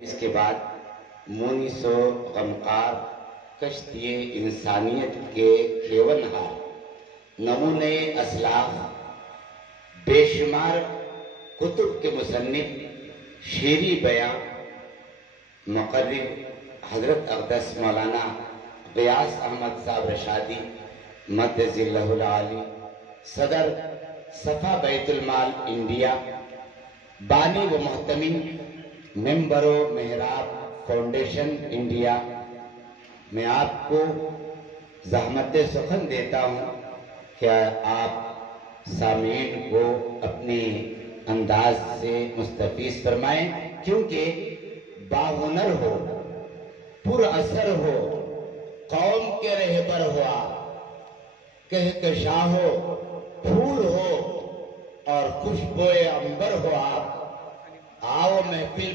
اس کے بعد مونس و غمخوار کشتی انسانیت کے کھیونہار نمونے اسلاف بے شمار کتب کے مصنف شیریں بیاں مقرر حضرت اقدس مولانا غیاث احمد صاحب رشادی مدذ اللہ العالی، صدر صفا بیت المال انڈیا، بانی و محتمین ممبر و محراب فاؤنڈیشن انڈیا، میں آپ کو زحمت سخن دیتا ہوں کہ آپ سامعین کو اپنے انداز سے مستفیض فرمائیں، کیونکہ باہنر ہو، پر اثر ہو، قوم کے رہبر ہو، آپ کہکشاں ہو، پھول ہو اور خوشبوئے عنبر ہو، آپ آؤ محفل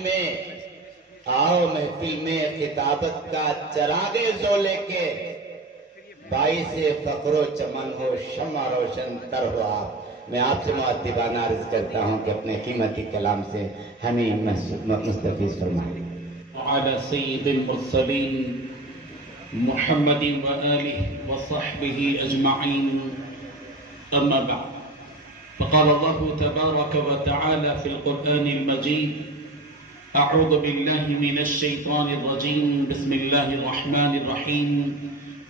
میں خطابت کا چراغ زو لے کے، باعث فخر و چمن ہو، شمع روشن تر ہو آپ۔ میں آپ سے مؤدبانہ عرض کرتا ہوں کہ اپنے قیمتی کلام سے ہمیں مستفیض فرمائیں۔ وعلى سید المرسلین محمد وآلہ وصحبہ اجمعین، اما بعد، فقال الله تبارك وتعالى في القرآن المجيد: أعوذ بالله من الشيطان الرجيم، بسم الله الرحمن الرحيم،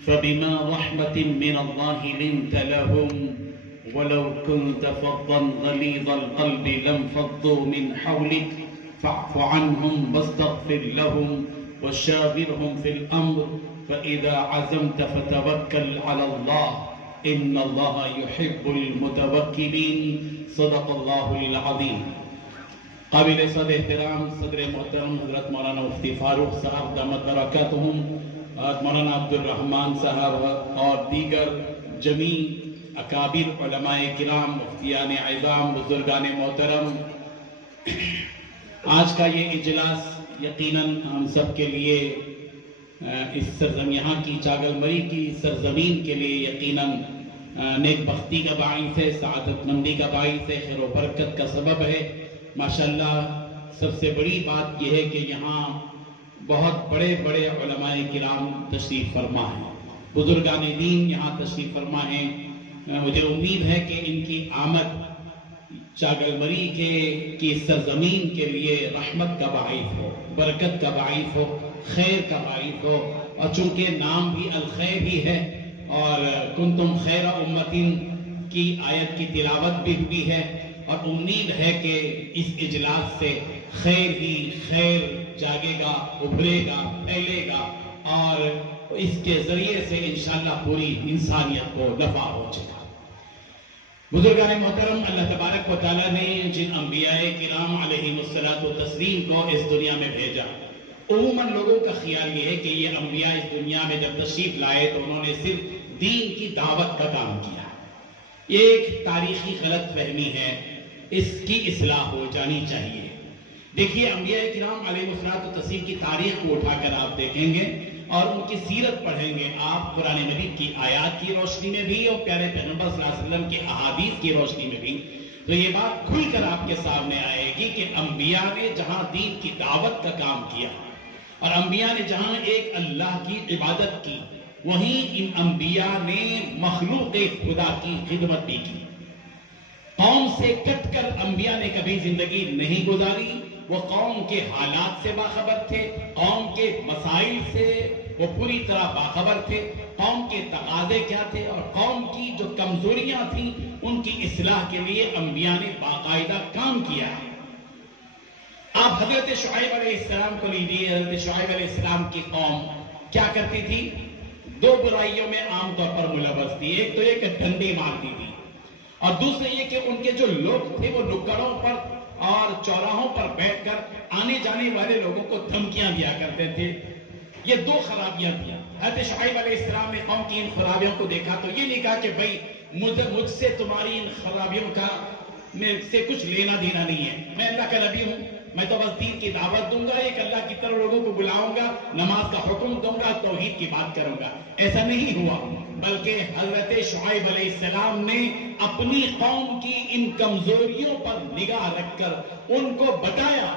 فبما رحمة من الله لنت لهم ولو كنت فظا غليظ القلب لانفضوا من حولك فاعف عنهم واستغفر لهم وشاورهم في الأمر فإذا عزمت فتوكل على الله ان اللہ یحب المتوکلین، صدق اللہ العظیم۔ قابل صد احترام صدر محترم حضرت مولانا مفتی فاروق صاحب دامت برکاتہم، مولانا عبد الرحمن صاحب اور دیگر جمیع اکابر علماء کرام، مفتیان اعظام، بزرگان محترم، آج کا یہ اجلاس یقیناً ہم سب کے لیے اس سرزمین، یہاں کی چاگل مری کی سرزمین کے لیے یقیناً نیک بختی کا باعث ہے، سعادت مندی کا باعث ہے، خیر و برکت کا سبب ہے۔ ماشاءاللہ سب سے بڑی بات یہ ہے کہ یہاں بہت بڑے بڑے علماء کرام تشریف فرما ہیں، بزرگان دین یہاں تشریف فرما ہیں۔ مجھے امید ہے کہ ان کی آمد چاگل مری کی سرزمین کے لیے رحمت کا باعث ہو، برکت کا باعث ہو، خیر کا باعث ہو، اور چونکہ نام بھی الخیر ہی ہے اور کنتم خیر امتین کی آیت کی تلاوت بھی ہوئی ہے، اور امید ہے کہ اس اجلاس سے خیر ہی خیر جاگے گا، ابھرے گا، پھیلے گا، اور اس کے ذریعے سے انشاءاللہ پوری انسانیت کو نفع پہنچے گا۔ بزرگان محترم، اللہ تبارک و تعالیٰ نے جن انبیاء کرام علیہم الصلاۃ والتسلیم کو اس دنیا میں بھیجا، عموماً لوگوں کا خیال یہ ہے کہ یہ انبیاء اس دنیا میں جب تشریف لائے تو انہوں نے صرف دین کی دعوت کا کام کیا۔ یہ ایک تاریخی غلط فہمی ہے، اس کی اصلاح ہو جانی چاہیے۔ دیکھیے، انبیاء کرام علیہ الصلوۃ والتسلیم کی تاریخ کو اٹھا کر آپ دیکھیں گے اور ان کی سیرت پڑھیں گے آپ، قرآن مجید کی آیات کی روشنی میں بھی اور پیارے پیغمبر صلی اللہ علیہ وسلم کی احادیث کی روشنی میں بھی، تو یہ بات کھل کر آپ کے سامنے آئے گی کہ انبیاء نے جہاں دین کی دعوت کا کام کیا اور انبیاء نے جہاں ایک اللہ کی عبادت کی، وہیں ان انبیاء نے مخلوق خدا کی خدمت بھی کی۔ قوم سے کٹ کر انبیاء نے کبھی زندگی نہیں گزاری، وہ قوم کے حالات سے باخبر تھے، قوم کے مسائل سے وہ پوری طرح باخبر تھے، قوم کے تقاضے کیا تھے اور قوم کی جو کمزوریاں تھیں ان کی اصلاح کے لیے انبیاء نے باقاعدہ کام کیا ہے۔ آپ حضرت شعیب علیہ السلام کو لیجیے، حضرت شعیب علیہ السلام کی قوم کیا کرتی تھی؟ دو برائیوں میں عام طور پر ملوث تھی۔ ایک تو یہ کہ ڈنڈے مارتی تھی، اور دوسرے یہ کہ ان کے جو لوگ تھے وہ نکڑوں پر اور چوراہوں پر بیٹھ کر آنے جانے والے لوگوں کو دھمکیاں دیا کرتے تھے۔ یہ دو خرابیاں تھیں۔ حضرت شعیب علیہ السلام نے قوم کی ان خرابیوں کو دیکھا تو یہ نہیں کہا کہ بھئی مجھ سے تمہاری ان خرابیوں کا میں سے کچھ لینا دینا نہیں ہے، میں اللہ کا نبی ہوں، میں تو بس دین کی دعوت دوں گا، ایک اللہ کی طرف لوگوں کو بلاؤں گا، نماز کا حکم دوں گا، توحید کی بات کروں گا۔ ایسا نہیں ہوا، بلکہ حضرت شعیب علیہ السلام نے اپنی قوم کی ان کمزوریوں پر نگاہ رکھ کر ان کو بتایا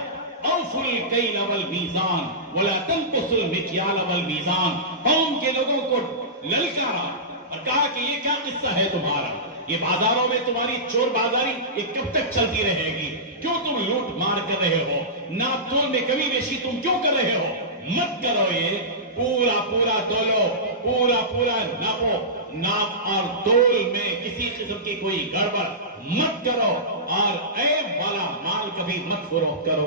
اوفوا الکیل والمیزان ولا تنقصوا المکیال والمیزان. قوم کے لوگوں کو للکارا اور کہا کہ یہ کیا قصہ ہے تمہارا؟ یہ بازاروں میں تمہاری چور بازاری یہ کب تک چلتی رہے گی؟ کیوں تم لوٹ مار کر رہے ہو؟ ناپ تول میں کمی بیشی تم کیوں کر رہے ہو؟ مت کرو. یہ پورا پورا تولو، پورا پورا ناپو. ناپ اور تول میں کسی قسم کی کوئی گڑبڑ مت کرو اور عیب والا مال کبھی مت فروخت کرو.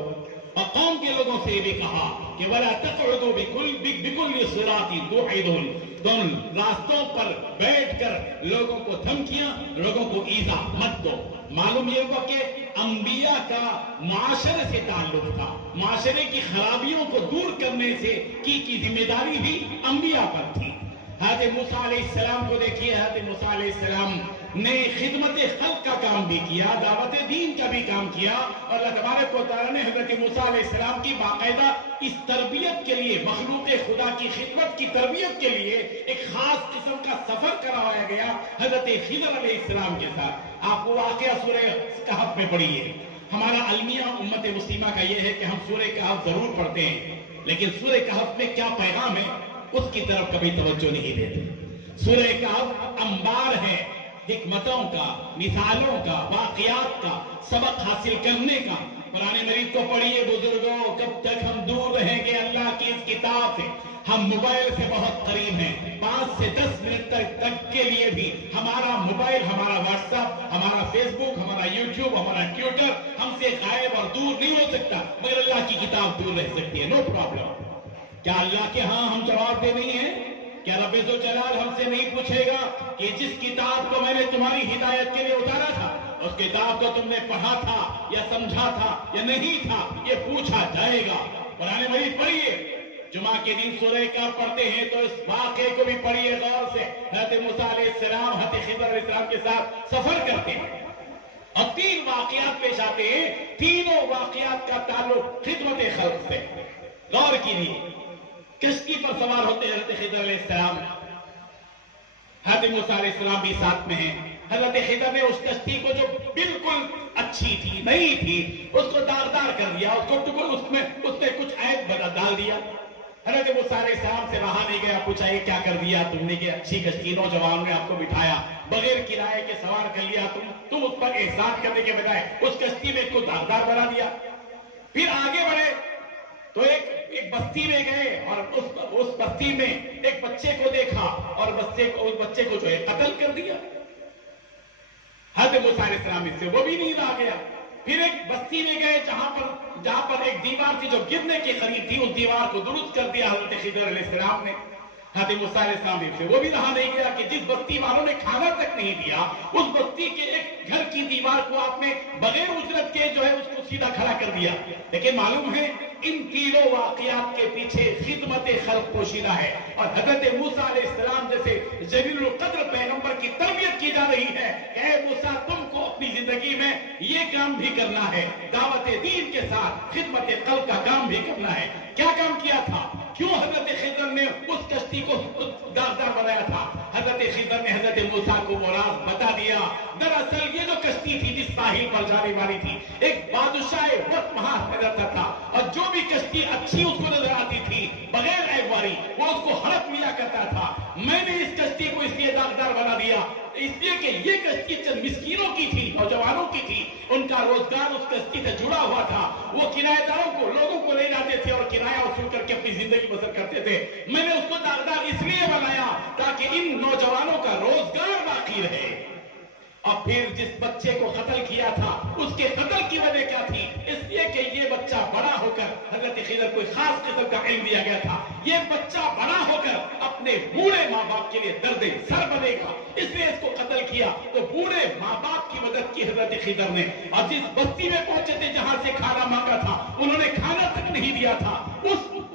اور قوم کے لوگوں سے بھی کہا کہ وَلَا تَقْعُدُوا بِكُلِّ صِرَاطٍ تُوعِدُونَ. دون راستوں پر بیٹھ کر لوگوں کو دھمکیاں، لوگوں کو ایذا مت دو. معلوم یہ ہوا کہ انبیاء کا معاشرے سے تعلق تھا. معاشرے کی خرابیوں کو دور کرنے سے کی ذمہ داری بھی انبیاء پر تھی. حضرت موسیٰ علیہ السلام کو دیکھیے، حضرت موسیٰ علیہ السلام نے خدمت خلق کا کام بھی کیا، دعوت دین کا بھی کام کیا، اور اللہ تبارک و تعالیٰ نے حضرت موسیٰ علیہ السلام کی باقاعدہ اس تربیت کے لیے، مخلوق خدا کی خدمت کی تربیت کے لیے ایک خاص قسم کا سفر کروایا گیا حضرت خضر علیہ السلام کے ساتھ. آپ وہ واقعہ سورہ کہف میں پڑھیے. ہمارا المیہ امت مسلمہ کا یہ ہے کہ ہم سورہ کہف ضرور پڑھتے ہیں، لیکن سورہ کہف میں کیا پیغام ہے اس کی طرف کبھی توجہ نہیں دیتے. سورہ کہف انبار ہے حکمتوں کا، مثالوں کا، واقعات کا، سبق حاصل کرنے کا. قرآن مجید کو پڑھیے بزرگوں. کب تک ہم دور رہیں گے اللہ کی اس کتاب سے؟ ہم موبائل سے بہت قریب ہیں. 5 سے 10 منٹ تک کے لیے بھی ہمارا موبائل، ہمارا واٹس ایپ، ہمارا فیس بک، ہمارا یوٹیوب، ہمارا ٹویٹر ہم سے غائب اور دور نہیں ہو سکتا، مگر اللہ کی کتاب دور رہ سکتی ہے. No problem. کیا اللہ کے ہاں ہم جواب دے نہیں ہیں؟ کیا رب ذوالجلال ہم سے نہیں پوچھے گا کہ جس کتاب کو میں نے تمہاری ہدایت کے لیے اتارا تھا اس کتاب کو تم نے پڑھا تھا یا سمجھا تھا یا نہیں تھا؟ یہ پوچھا جائے گا. قرآن مجید پڑھیے. جمعہ کے دن سورہ کہف پڑھتے ہیں تو اس واقعے کو بھی پڑھیے غور سے. حضرت موسیٰ علیہ السلام حضرت خضر علیہ السلام کے ساتھ سفر کرتے ہیں اور 3 واقعات پیش آتے ہیں. تینوں واقعات کا تعلق خدمت خلق سے. غور کیجیے. کشتی پر سوار ہوتے ہیں حضرت خضر علیہ السلام، حضرت موسیٰ علیہ السلام بھی ساتھ میں ہیں. حضرت خضر نے اس کشتی کو جو بالکل اچھی تھی، نئی تھی، اس کو داغدار کر دیا، اس میں کچھ عیب ڈال دیا. حضرت موسیٰ علیہ السلام سے رہا نہیں گیا. پوچھا یہ کیا کر دیا تم نے کہ اچھی کشتی، نوجوان نے آپ کو بٹھایا، بغیر کرائے کے سوار کر لیا، تم اس پر احسان کرنے کے بجائے اس کشتی میں کو داغدار بنا دیا. پھر آگے بڑھے تو ایک بستی میں گئے اور اس بستی میں ایک بچے کو دیکھا اور اس بچے کو جو ہے قتل کر دیا. حضرت موسیٰ علیہ السلام اس سے وہ بھی نیند آ گیا. پھر ایک بستی میں گئے جہاں پر ایک دیوار تھی جو گرنے کے قریب تھی، اس دیوار کو درست کر دیا حضرت خضر علیہ السلام نے. حضرت موسیٰ علیہ السلام سے وہ بھی رہا نہیں گیا کہ جس بستی والوں نے کھانا تک نہیں دیا، اس بستی کے ایک گھر کی دیوار کو آپ نے بغیر اجرت کے جو ہے اس کو سیدھا کھڑا کر دیا. لیکن معلوم ہے ان تینوں واقعات کے پیچھے خدمت خلق پوشیدہ ہے. اور حضرت موسیٰ علیہ السلام جیسے جلیل القدر پیغمبر کی تربیت کی جا رہی ہے کہ اے موسیٰ تم کو اپنی زندگی میں یہ کام بھی کرنا ہے، دعوت دین کے ساتھ خدمت خلق کا کام بھی کرنا ہے. کیا کام کیا تھا؟ کیوں حضرت خضر نے اس کشتی کو داغدار بنایا تھا؟ حضرت خضر نے حضرت موسیٰ کو وہ راز بتا دیا. دراصل یہ جو کشتی تھی جس ساحل پر جانے والی تھی، ایک بادشاہ وقت وہاں حضرت تھا، اور جو بھی کشتی اچھی اس کو نظر آتی تھی بغیر عیب والی وہ اس کو ہڑپ لیا کرتا تھا. میں نے اس کشتی کو اس لیے داغدار بنا دیا اس لیے کہ یہ کشتی چند مسکینوں کی تھی، نوجوانوں کی تھی، ان کا روزگار اس کشتی سے جڑا ہوا تھا. وہ کرایہ داروں کو، لوگوں کو لے جاتے تھے اور کرایہ وصول کر کے اپنی زندگی بسر کرتے تھے. میں نے اس کو داغدار اس لیے بنایا تاکہ ان نوجوانوں کا روزگار باقی رہے. اور پھر جس بچے کو قتل کیا تھا اس کے قتل کی وجہ کیا تھی؟ اس لیے کہ یہ بچہ بڑا ہو کر، حضرت خضر کو خاص قسم کا علم دیا گیا تھا، یہ بچہ بڑا ہو کر اپنے بوڑھے ماں باپ کے لیے درد سر بنے گا، اس لیے اس کو قتل کیا. تو بوڑھے ماں باپ کی مدد کی حضرت خضر نے. اور جس بستی میں پہنچے تھے جہاں سے کھانا مانگا تھا انہوں نے کھانا تک نہیں دیا تھا.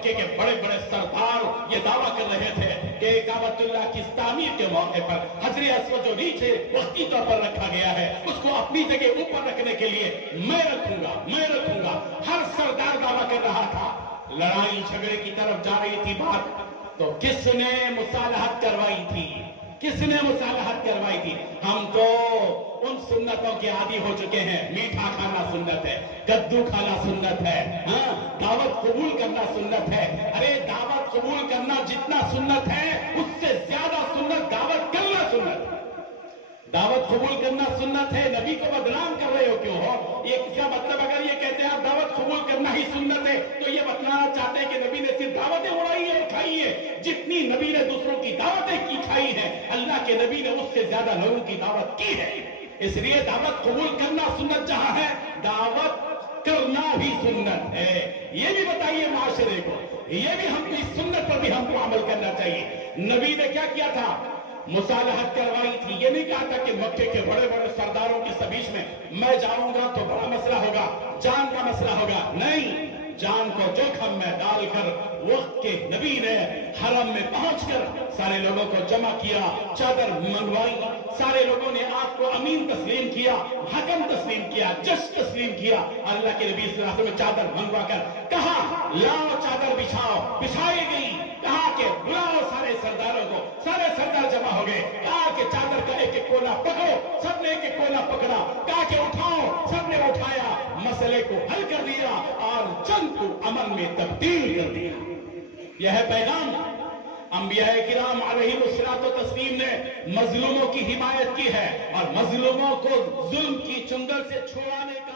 مکے کے بڑے بڑے سردار یہ دعویٰ کر رہے تھے کہ کعبۃ اللہ کی تعمیر کے موقع پر حجر اسود جو نیچے وقتی طور پر رکھا گیا ہے اس کو اپنی جگہ اوپر رکھنے کے لیے میں رکھوں گا ہر سردار دعویٰ کر رہا تھا. لڑائی جھگڑے کی طرف جا رہی تھی بات تو کس نے مصالحت کروائی تھی؟ ہم تو ان سنتوں کے عادی ہو چکے ہیں. میٹھا کھانا سنت ہے, کدو کھانا سنت ہے, دعوت قبول کرنا سنت ہے. ارے دعوت قبول کرنا جتنا سنت ہے اس سے زیادہ سنت دعوت کرنا سنت ہے. دعوت قبول کرنا سنت ہے, نبی کو بدنام کر رہے ہو کیوں ہو؟ اس کا مطلب اگر یہ کہتے ہیں آپ دعوت قبول کرنا ہی سنت ہے تو یہ بتلانا چاہتے ہیں کہ نبی نے صرف دعوتیں اڑائی ہیں اور کھائی ہیں. جتنی نبی نے دوسروں کی دعوتیں کی کھائی ہیں اللہ کے نبی نے اس سے زیادہ لوگوں کی دعوت کی ہے. اس لیے دعوت قبول کرنا سنت جہاں ہے دعوت کرنا بھی سنت ہے. یہ بھی بتائیے معاشرے کو, یہ بھی ہم اس سنت پر بھی ہم کو عمل کرنا چاہیے. نبی نے کیا کیا تھا؟ مصالحت کروائی تھی. یہ نہیں کہا تھا کہ مکے کے بڑے بڑے سرداروں کے بیچ میں میں جاؤں گا تو بڑا مسئلہ ہوگا, جان کا مسئلہ ہوگا. نہیں, جان کو جوخم میں ڈال کر وقت کے نبی نے حرم میں پہنچ کر سارے لوگوں کو جمع کیا, چادر منگوائی, سارے لوگوں نے آپ کو امین تسلیم کیا, حکم تسلیم کیا, جج تسلیم کیا. اللہ کے نبی صلی اللہ علیہ وسلم چادر منگوا کر کہا لاؤ چادر بچھاؤ, بچھائی گئی. کہا کہ بلاؤ سارے سرداروں کو, سارے سردار جمع ہو گئے. کہا کہ چادر کا ایک ایک کونا پکڑو, سب نے ایک ایک کونا پکڑا. کہا کہ اٹھاؤ, سب نے اٹھایا, مسئلے کو حل کر دیا اور جنگ کو امن میں تبدیل کر دیا. یہ ہے پیغام. انبیاء کرام علیہم الصلوۃ والتسلیم نے مظلوموں کی حمایت کی ہے اور مظلوموں کو ظلم کی چنگل سے چھڑانے کا